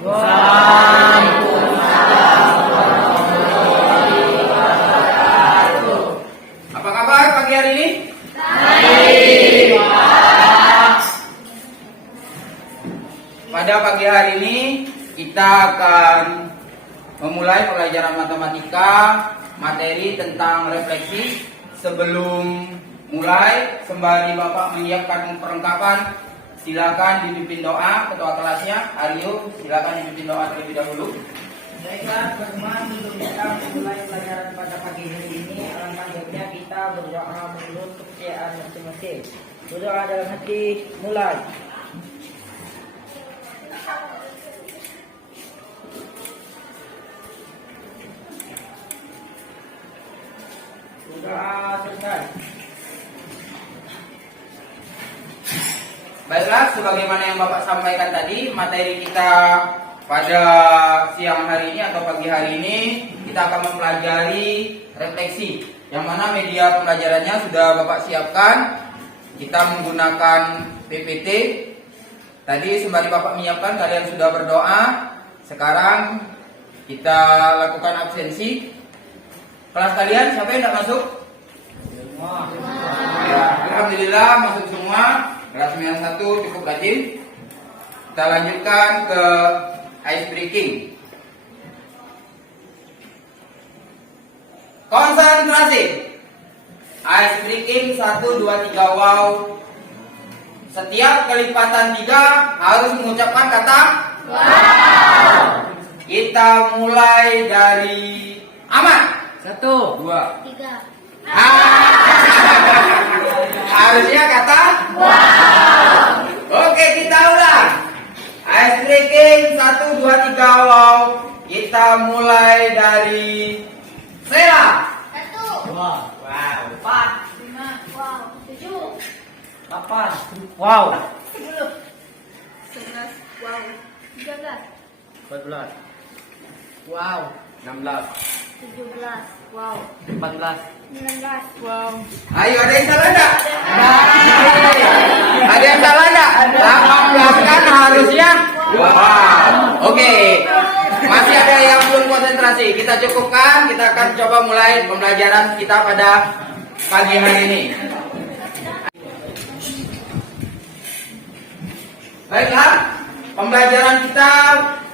Apa kabar pagi hari ini? Pada pagi hari ini kita akan memulai pelajaran matematika materi tentang refleksi. Sebelum mulai, sembari Bapak menyiapkan perlengkapan, silakan dipimpin doa. Ketua kelasnya Aryo, silakan dipimpin doa terlebih dahulu. Baiklah teman-teman, sebelum kita memulai pelajaran pada pagi hari ini, alangkah baiknya kita berdoa menurut kepercayaan masing-masing. Berdoa dalam hati, mulai. Berdoa selesai. Baiklah, sebagaimana yang Bapak sampaikan tadi, materi kita pada siang hari ini atau pagi hari ini kita akan mempelajari refleksi, yang mana media pembelajarannya sudah Bapak siapkan. Kita menggunakan PPT. Tadi sembari Bapak menyiapkan, kalian sudah berdoa. Sekarang kita lakukan absensi. Kelas kalian siapa yang tidak masuk? Ya, alhamdulillah masuk semua. Kelas 91 cukup rajin. Kita lanjutkan ke ice breaking. Konsentrasi. Ice breaking 1, 2, 3 wow. Setiap kelipatan 3 harus mengucapkan kata wow. Kita mulai dari Ahmad. 1, 2, 3. Harusnya kata wow. Oke, kita ulang. Ice breaking 1, 2, 3 wow. Kita mulai dari Sela. 1. Wow. 4, 5. Wow. 7. 8. Wow. 10. 11. Wow. 13. 14. Wow. 16. 17. Wow. 18. 19. Wow. Ayo, ada yang salah enggak? Ada yang salah enggak? 18 kan harusnya wow. Oke. Masih ada yang belum konsentrasi. Kita cukupkan. Kita akan coba mulai pembelajaran kita pada pagi hari ini. Baiklah, pembelajaran kita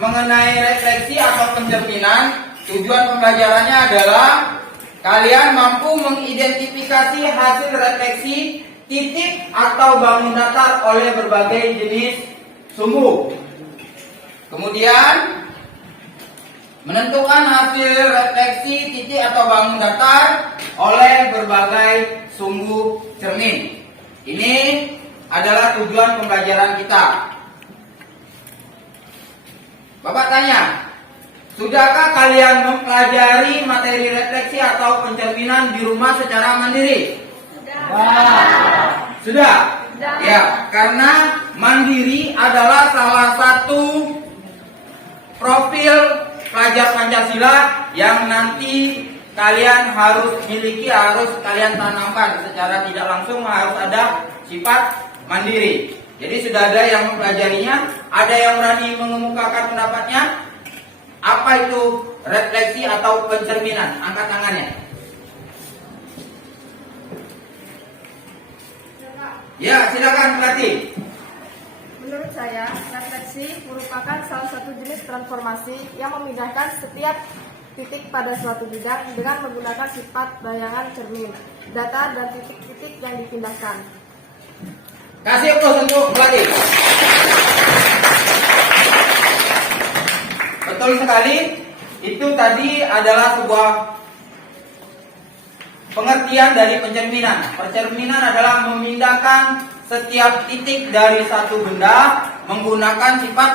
mengenai refleksi atau pencerminan. Tujuan pembelajarannya adalah kalian mampu mengidentifikasi hasil refleksi titik atau bangun datar oleh berbagai jenis sumbu. Kemudian menentukan hasil refleksi titik atau bangun datar oleh berbagai sumbu cermin. Ini adalah tujuan pembelajaran kita. Bapak tanya, sudahkah kalian mempelajari materi refleksi atau pencerminan di rumah secara mandiri? Sudah? Ya, karena mandiri adalah salah satu profil pelajar Pancasila yang nanti kalian harus miliki, harus kalian tanamkan secara tidak langsung, harus ada sifat mandiri. Jadi sudah ada yang mempelajarinya, ada yang berani mengemukakan pendapatnya. Apa itu refleksi atau pencerminan? Angkat tangannya. Ya, silakan pelatih. Menurut saya, refleksi merupakan salah satu jenis transformasi yang memindahkan setiap titik pada suatu bidang dengan menggunakan sifat bayangan cermin, data dan titik-titik yang dipindahkan. Kasih aplaus untuk pelatih. Betul sekali. Itu tadi adalah sebuah pengertian dari pencerminan. Pencerminan adalah memindahkan setiap titik dari satu benda menggunakan sifat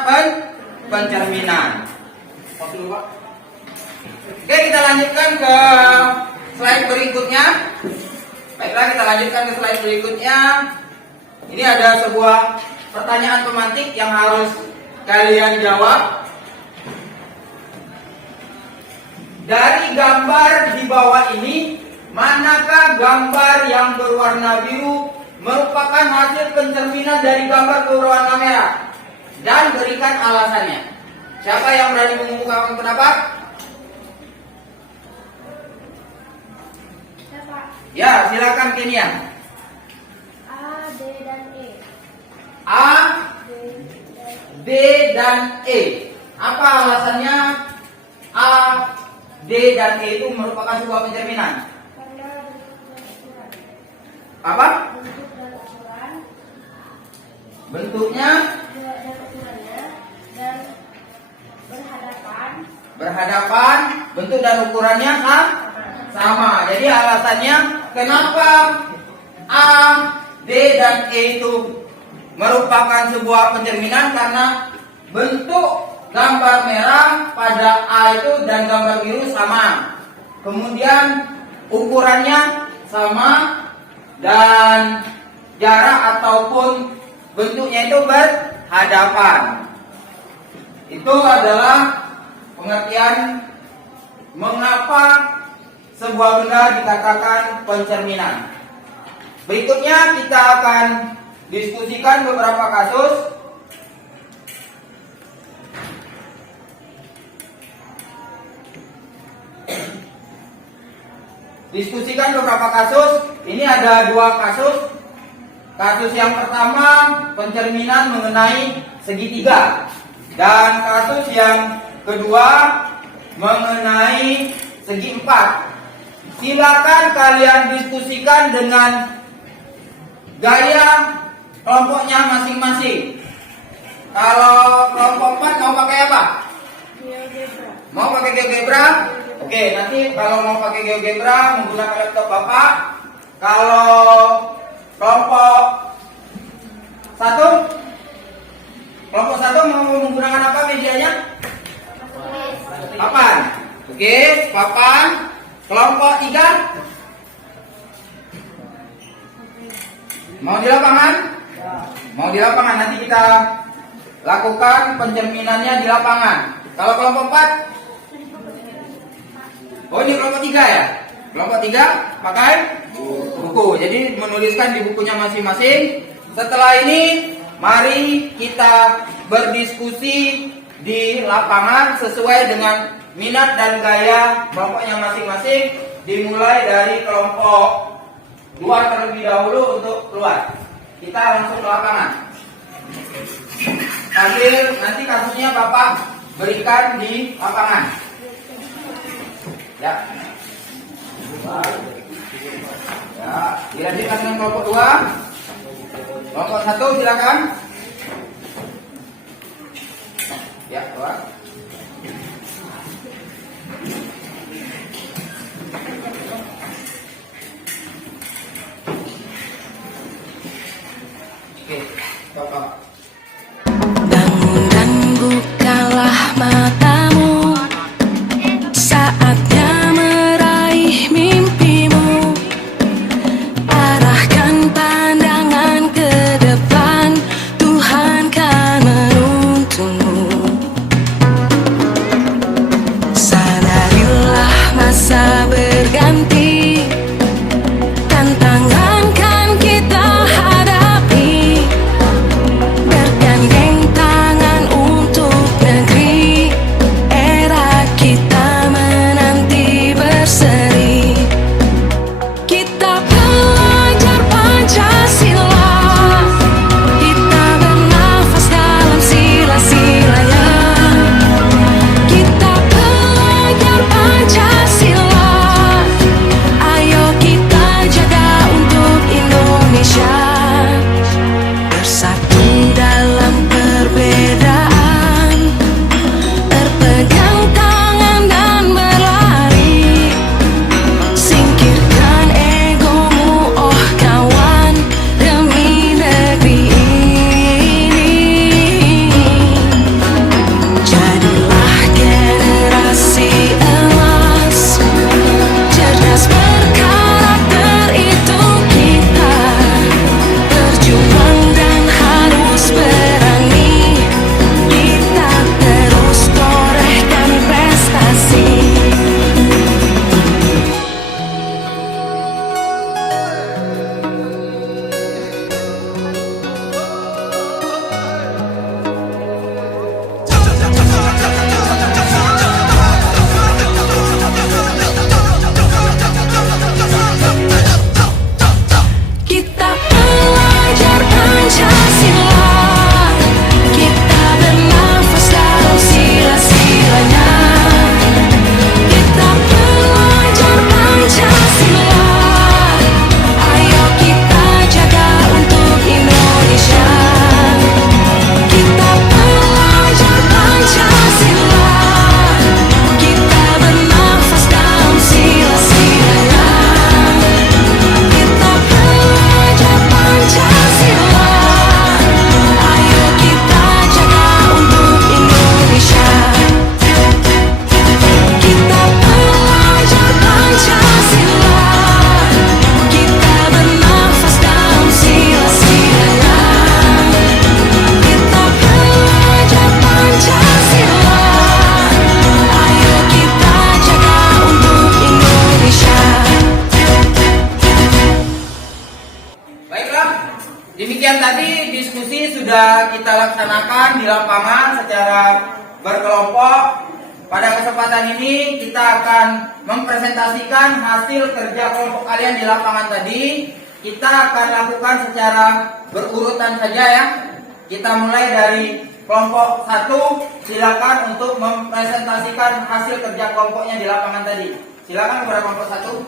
pencerminan. Oke, kita lanjutkan ke slide berikutnya. Baiklah, kita lanjutkan ke slide berikutnya. Ini ada sebuah pertanyaan pemantik yang harus kalian jawab. Dari gambar di bawah ini, manakah gambar yang berwarna biru merupakan hasil pencerminan dari gambar berwarna merah? Dan berikan alasannya. Siapa yang berani mengungkapkan pendapat? Siapa? Ya, silakan Kenia. A, D, dan E. A, D, dan D, dan E. Apa alasannya A, D, dan E itu merupakan sebuah pencerminan? karena bentuk dan ukuran. Apa? Bentuk dan ukuran. Bentuknya Dan ukurannya. Dan berhadapan, bentuk dan ukurannya sama. Jadi alasannya kenapa A, D, dan E itu merupakan sebuah pencerminan karena bentuk gambar merah pada A itu dan gambar biru sama. Kemudian ukurannya sama dan jarak ataupun bentuknya itu berhadapan. Itu adalah pengertian mengapa sebuah benda dikatakan pencerminan. Berikutnya kita akan diskusikan beberapa kasus. Ini ada dua kasus. Kasus yang pertama pencerminan mengenai segitiga, dan kasus yang kedua mengenai segi empat. Silakan kalian diskusikan dengan gaya kelompoknya masing-masing. Kalau kelompok 4 mau pakai apa? GeoGebra. Mau pakai GeoGebra? Oke, nanti kalau mau pakai GeoGebra menggunakan laptop Bapak. Kalau kelompok 1 mau menggunakan apa medianya? Papan. Oke, papan. Kelompok 3 mau di lapangan? Mau di lapangan, nanti kita lakukan pencerminannya di lapangan. Kalau kelompok 4? Oh, ini kelompok 3 ya? Kelompok 3 pakai buku. Jadi menuliskan di bukunya masing-masing. Setelah ini mari kita berdiskusi di lapangan sesuai dengan minat dan gaya kelompoknya masing-masing. Dimulai dari kelompok 2 terlebih dahulu untuk keluar. Kita langsung ke lapangan. Sambil nanti kasusnya Bapak berikan di lapangan. Ya. Ya, dilanjutkan dengan kelompok 2. Kelompok 1 silakan. Ya, keluar. Oke, Bapak. Bangun dan bukalah matamu, saatnya meraih mimpimu. Arahkan pandangan ke depan, Tuhan kan menuntunmu. Sadarilah masa berganti, tantangan kan kita hadapi. laksanakan di lapangan secara berkelompok. Pada kesempatan ini kita akan mempresentasikan hasil kerja kelompok kalian di lapangan tadi. Kita akan lakukan secara berurutan saja ya. Kita mulai dari kelompok 1. Silakan untuk mempresentasikan hasil kerja kelompoknya di lapangan tadi. Silakan kepada kelompok 1.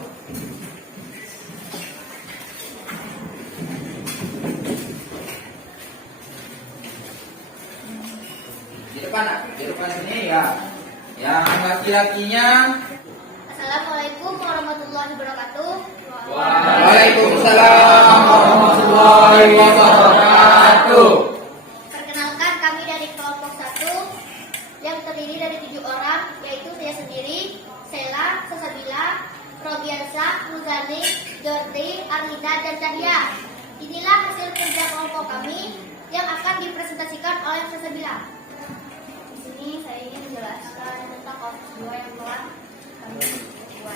Di depan sini ya. Yang laki-lakinya. Assalamualaikum warahmatullahi wabarakatuh. Waalaikumsalam warahmatullahi wabarakatuh. Perkenalkan, kami dari kelompok 1 yang terdiri dari 7 orang, yaitu saya sendiri, Sela, Sosabila, Robiansa, Muzani, Jordi, Arlida, dan Cahya. Inilah hasil kerja kelompok kami yang akan dipresentasikan oleh Sosabila. Di sini saya ingin menjelaskan tentang kelompok 2 yang telah kami buat.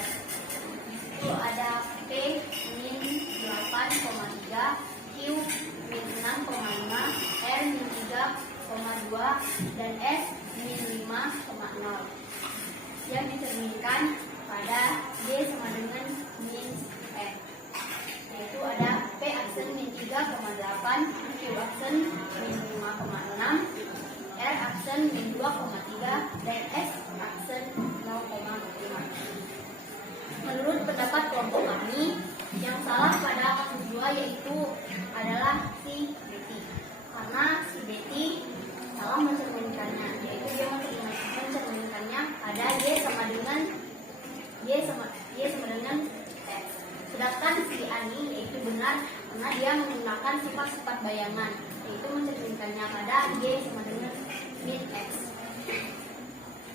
Itu ada P min 8,3, Q min 6,5, R min 3,2, dan S min 5,0 yang dicerminkan pada D sama dengan min F, yaitu ada P aksen min 3,8, Q aksen min 5,6, R aksen min 2,3, dan S aksen 0,5. Menurut pendapat kelompok kami, yang salah pada kasus 2 yaitu adalah si Betty, karena si Betty salah mencerminkannya, yaitu dia mencerminkannya ada Y sama dengan X. Sedangkan si Ani yaitu benar karena dia menggunakan sifat-sifat bayangan, yaitu mencerminkannya pada Y sama dengan min X.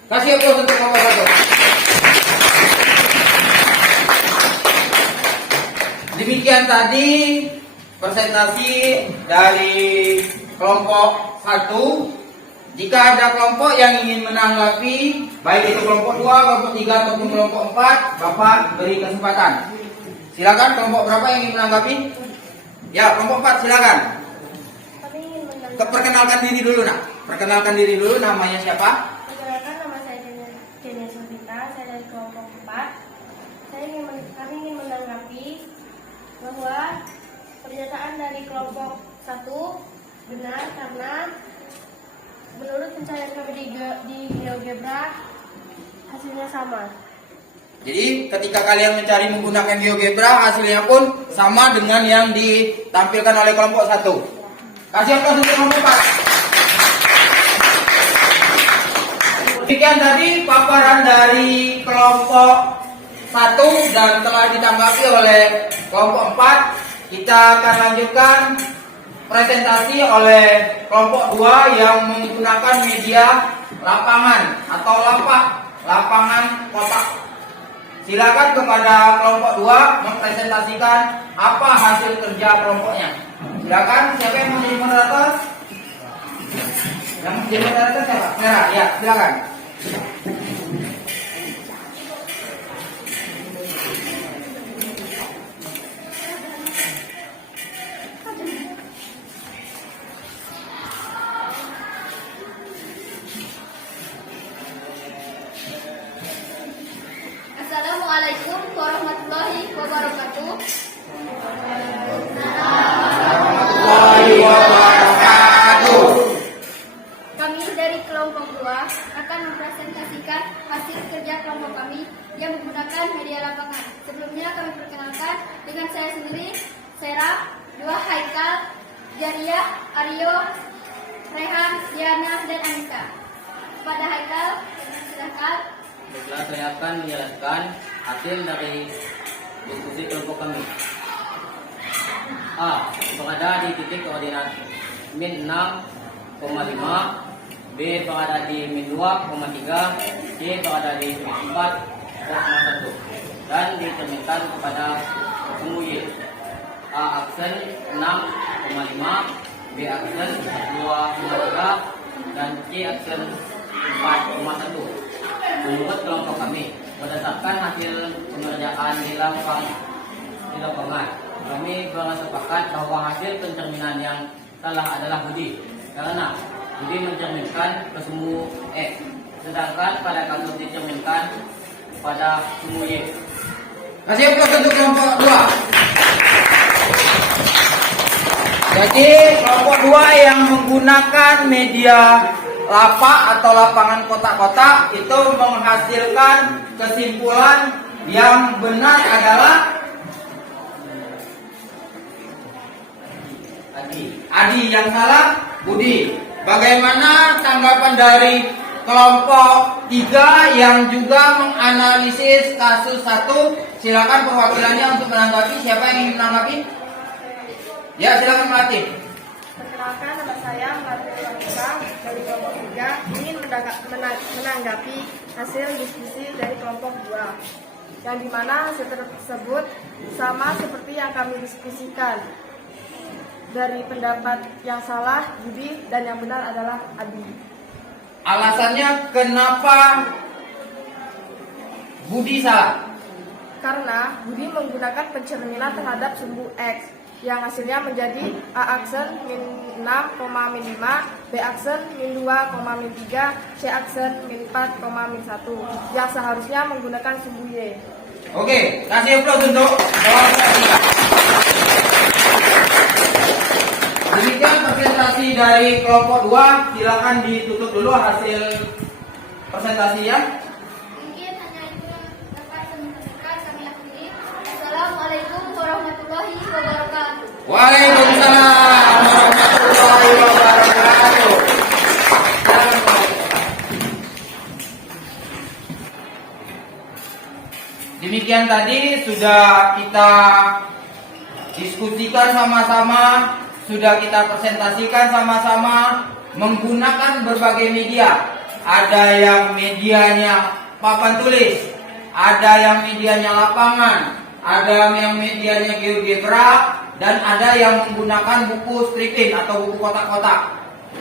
Kasih aplaus untuk kelompok 1. Demikian tadi presentasi dari kelompok 1. Jika ada kelompok yang ingin menanggapi, baik itu kelompok 2, kelompok 3, ataupun kelompok 4, Bapak beri kesempatan. Silakan, kelompok berapa yang ingin menanggapi? Ya, kelompok 4 silakan. Kami ingin menanggapi. Perkenalkan diri dulu nak. Perkenalkan diri dulu, namanya siapa? Perkenalkan, nama saya Denia Sofita, saya dari kelompok 4. Kami ingin menanggapi bahwa pernyataan dari kelompok 1 benar karena menurut pencarian kami di GeoGebra hasilnya sama. Jadi ketika kalian mencari menggunakan GeoGebra, hasilnya pun sama dengan yang ditampilkan oleh kelompok 1. Kasih aplaus untuk kelompok 4. Demikian tadi paparan dari kelompok 1 dan telah ditanggapi oleh kelompok 4. Kita akan lanjutkan presentasi oleh kelompok 2 yang menggunakan media lapangan atau lapangan kotak. Silakan kepada kelompok 2 mempresentasikan apa hasil kerja kelompoknya. Silakan, siapa yang menjadi moderator? Yang menjadi moderator siapa? Merah, ya, silakan. Assalamualaikum warahmatullahi wabarakatuh. Kami dari kelompok 2 akan mempresentasikan hasil kerja kelompok kami yang menggunakan media lapangan. Sebelumnya kami perkenalkan dengan saya sendiri, Serap, 2 Haikal, Jaria, Aryo, Rehan, Diana, dan Anissa. Kepada Haikal, silakan. Baiklah, saya akan menjelaskan hasil dari diskusi kelompok kami. A. Berada di titik koordinat min 6,5, B. Berada di min 2,3, C. Berada di min 4,1 dan ditemukan kepada penemu Y. A. Aksen 6,5, B. Aksen 2,3 dan C. Aksen 4,1. Menurut kelompok kami, berdasarkan hasil pengerjaan di lapangan, kami bersepakat bahwa hasil pencerminan yang salah adalah Budi, karena Budi mencerminkan ke sumbu X, sedangkan pada kasus dicerminkan pada sumbu Y. Kasih aplaus untuk kelompok 2. Jadi kelompok 2 yang menggunakan media lapak atau lapangan kotak-kotak itu menghasilkan kesimpulan yang benar adalah Adi, yang salah Budi. Bagaimana tanggapan dari kelompok 3 yang juga menganalisis kasus 1? Silakan perwakilannya untuk menanggapi. Siapa yang ingin menanggapi? Ya, silakan Melati. Perkenalkan, nama saya Melati Wanita dari kelompok 3 ingin menanggapi hasil diskusi dari kelompok 2, yang dimana hasil tersebut sama seperti yang kami diskusikan. Dari pendapat yang salah Budi dan yang benar adalah Adi. Alasannya kenapa Budi salah? Karena Budi menggunakan pencerminan terhadap sumbu X yang hasilnya menjadi A aksen min 6, min 5, B aksen min 2, min 3, C aksen min 4, min 1 yang seharusnya menggunakan sumbu Y. Oke, kasih aplaus untuk kelompok 3. Demikian presentasi dari kelompok 2. Silakan ditutup dulu hasil presentasinya. Mungkin hanya itu yang dapat kami akhiri. Assalamualaikum warahmatullahi wabarakatuh. Waalaikumsalam warahmatullahi wabarakatuh. Demikian tadi sudah kita diskusikan sama-sama, sudah kita presentasikan sama-sama menggunakan berbagai media. Ada yang medianya papan tulis, ada yang medianya lapangan, ada yang medianya GeoGebra, dan ada yang menggunakan buku stripping atau buku kotak-kotak.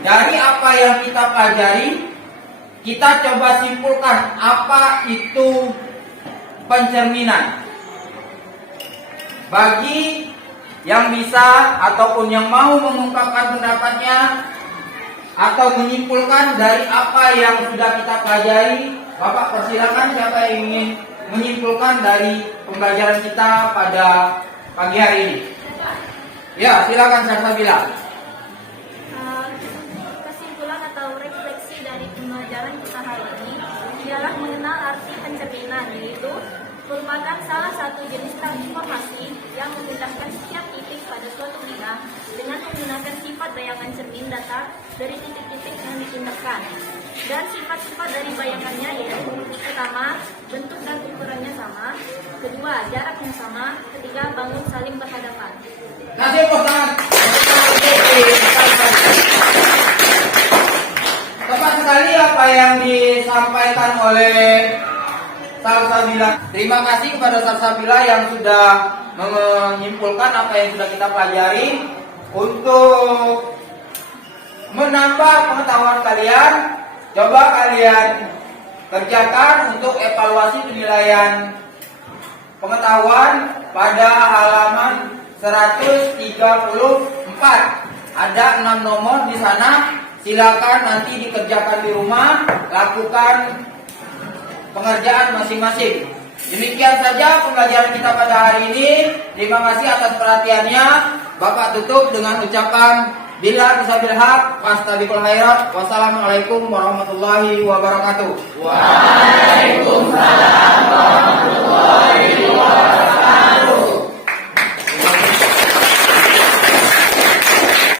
Dari apa yang kita pelajari, kita coba simpulkan apa itu pencerminan. Bagi yang bisa ataupun yang mau mengungkapkan pendapatnya atau menyimpulkan dari apa yang sudah kita pelajari, Bapak persilakan. Siapa yang ingin menyimpulkan dari pembelajaran kita pada pagi hari ini? Ya, silakan Salsabila. Kesimpulan atau refleksi dari pembelajaran kita hari ini ialah mengenal arti pencerminan, yaitu merupakan salah satu jenis transformasi yang memindahkan setiap titik pada suatu bidang dengan menggunakan sifat bayangan cermin data dari titik-titik yang dipindahkan. Dan sifat-sifat dari bayangannya yaitu: pertama, bentuk dan ukurannya sama; kedua, jaraknya sama; ketiga, bangun saling berhadapan. Kasih tangan. Tepat sekali apa yang disampaikan oleh Salsabila. Terima kasih kepada Salsabila yang sudah menyimpulkan apa yang sudah kita pelajari. Untuk menambah pengetahuan kalian, coba kalian kerjakan untuk evaluasi penilaian pengetahuan pada halaman 134. Ada 6 nomor di sana. Silakan nanti dikerjakan di rumah, lakukan pengerjaan masing-masing. Demikian saja pembelajaran kita pada hari ini. Terima kasih atas perhatiannya. Bapak tutup dengan ucapan bila bisa bilhaq, fastabiqul khairat. Wassalamualaikum warahmatullahi wabarakatuh. Waalaikumsalam warahmatullahi wabarakatuh.